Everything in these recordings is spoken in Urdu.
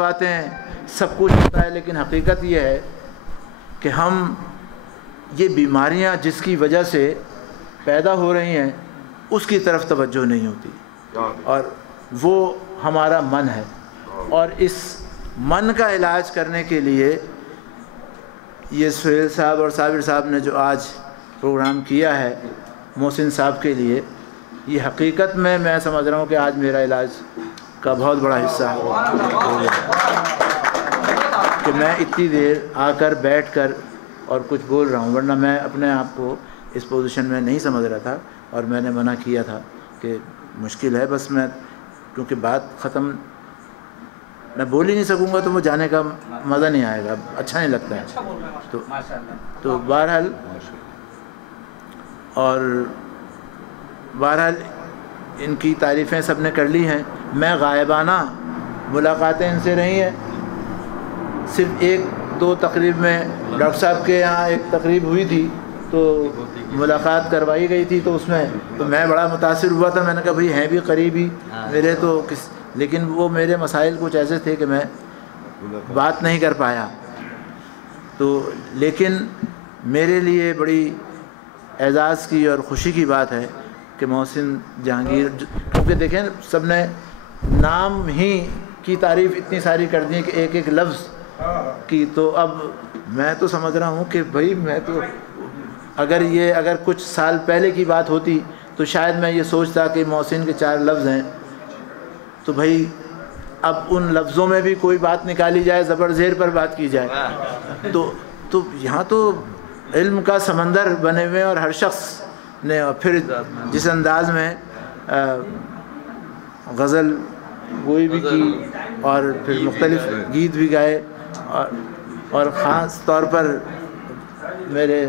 باتیں سب کچھ ہوتا ہے، لیکن حقیقت یہ ہے کہ ہم یہ بیماریاں جس کی وجہ سے پیدا ہو رہی ہیں اس کی طرف توجہ نہیں ہوتی، اور وہ ہمارا من ہے. اور اس من کا علاج کرنے کے لیے یہ سہیل صاحب اور صابر صاحب نے جو آج پروگرام کیا ہے محسن صاحب کے لیے، یہ حقیقت میں سمجھ رہا ہوں کہ آج میرا علاج کا بہت بڑا حصہ ہے کہ میں اتنی دیر آ کر بیٹھ کر اور کچھ بول رہا ہوں، ورنہ میں اپنے آپ کو اس پوزیشن میں نہیں سمجھ رہا تھا. اور میں نے منع کیا تھا کہ مشکل ہے، بس میں کیونکہ بات ختم میں بول ہی نہیں سکوں گا تو وہ جانے کا مزہ نہیں آئے گا، اچھا نہیں لگتا ہے. تو بہرحال ان کی تعریفیں سب نے کر لی ہیں. میں غائبانہ ملاقاتیں ان سے رہی ہیں، صرف ایک دو تقریب میں ڈاکٹر صاحب کے یہاں ایک تقریب ہوئی تھی تو ملاقات کروائی گئی تھی، تو اس میں تو میں بڑا متاثر ہوا تھا. میں نے کہا بھئی ہیں بھی قریبی میرے تو لیکن وہ میرے مسائل کچھ ایسے تھے کہ میں بات نہیں کر پایا. تو لیکن میرے لیے بڑی اعزاز کی اور خوشی کی بات ہے کہ محسن جہانگیر، کیونکہ دیکھیں سب نے نام ہی کی تعریف اتنی ساری کر دی کہ ایک ایک لفظ کی، تو اب میں تو سمجھ رہا ہوں کہ بھئی میں تو اگر کچھ سال پہلے کی بات ہوتی تو شاید میں یہ سوچتا کہ محسن کے 4 لفظ ہیں تو بھئی اب ان لفظوں میں بھی کوئی بات نکالی جائے، زبر زیر پر بات کی جائے. تو یہاں تو علم کا سمندر بنے ہوئے اور ہر شخص نے، اور پھر جس انداز میں غزل گوئی بھی کی اور پھر مختلف گیت بھی گائے، اور خاص طور پر میرے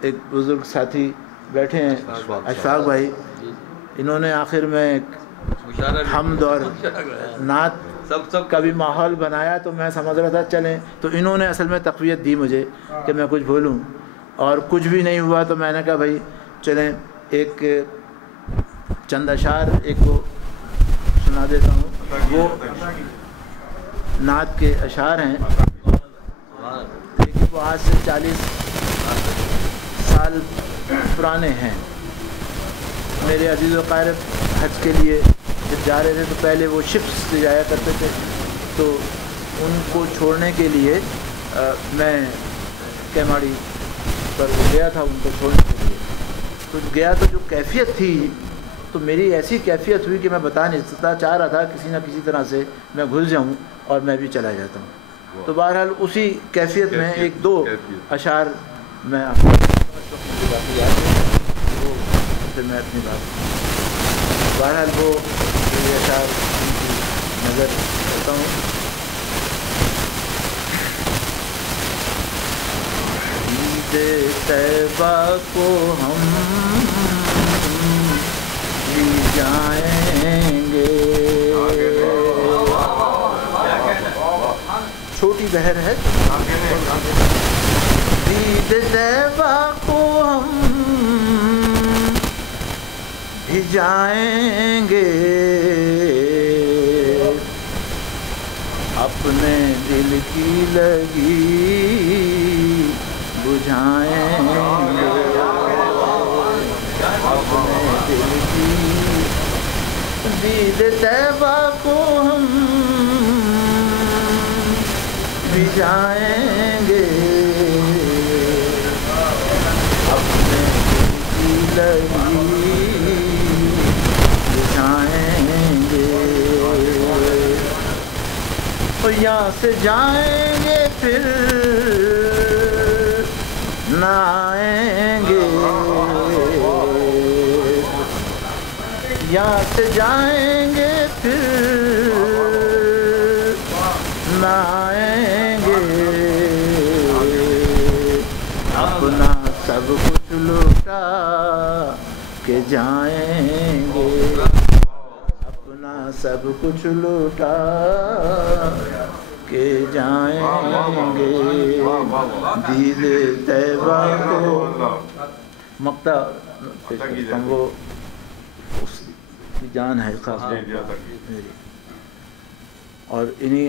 ایک بزرگ ساتھی بیٹھے ہیں اشفاق بھائی، انہوں نے آخر میں حمد اور نعت کا بھی ماحول بنایا. تو میں سمجھ رہا تھا چلیں، تو انہوں نے اصل میں تقویت دی مجھے کہ میں کچھ بولوں، اور کچھ بھی نہیں ہوا تو میں نے کہا بھائی چلیں ایک چند اشعار ایک کو سنا دیتا ہوں. وہ نعت کے اشعار ہیں، لیکن وہ آج سے 40 سال پرانے ہیں. میرے عزیز و قارب حج کے لیے جب جا رہے تھے تو پہلے وہ شپس سے جایا کرتے تھے، تو ان کو چھوڑنے کے لیے میں کیماڑی پر گیا تھا ان کو چھوڑنے کے لیے. تو گیا تو جو کیفیت تھی، تو میری ایسی کیفیت ہوئی کہ میں بتا نہیں سکتا، چاہ رہا تھا کسی نہ کسی طرح سے میں گھل جاؤں اور میں بھی چلا جاتا ہوں. تو بہرحال اسی کیفیت میں ایک دو اشعار میں آپ کو پھر میں اپنی بات بہرحال وہ اشعار نظر کرتا ہوں. عید طیبہ کو ہم بھی جائیں گے، چھوٹی بہر ہے. عید طیبہ کو ہم بھی جائیں گے، اپنے دل کی لگی بجھائیں گے، اپنے دل کی عید طیبہ کو ہم بھی جائیں گے، اپنے دل کی لگی بجھائیں گے. اور یہاں سے جائیں گے پھر نہ آئیں گے، یہاں سے جائیں گے پھر نہ آئیں گے، اپنا سب کچھ لوٹا کے جائیں گے، اپنا سب کچھ لوٹا کے جائیں گے. دید طیبہ کو مقطع وہ کی جان ہے خاص طور پر میری. اور انہی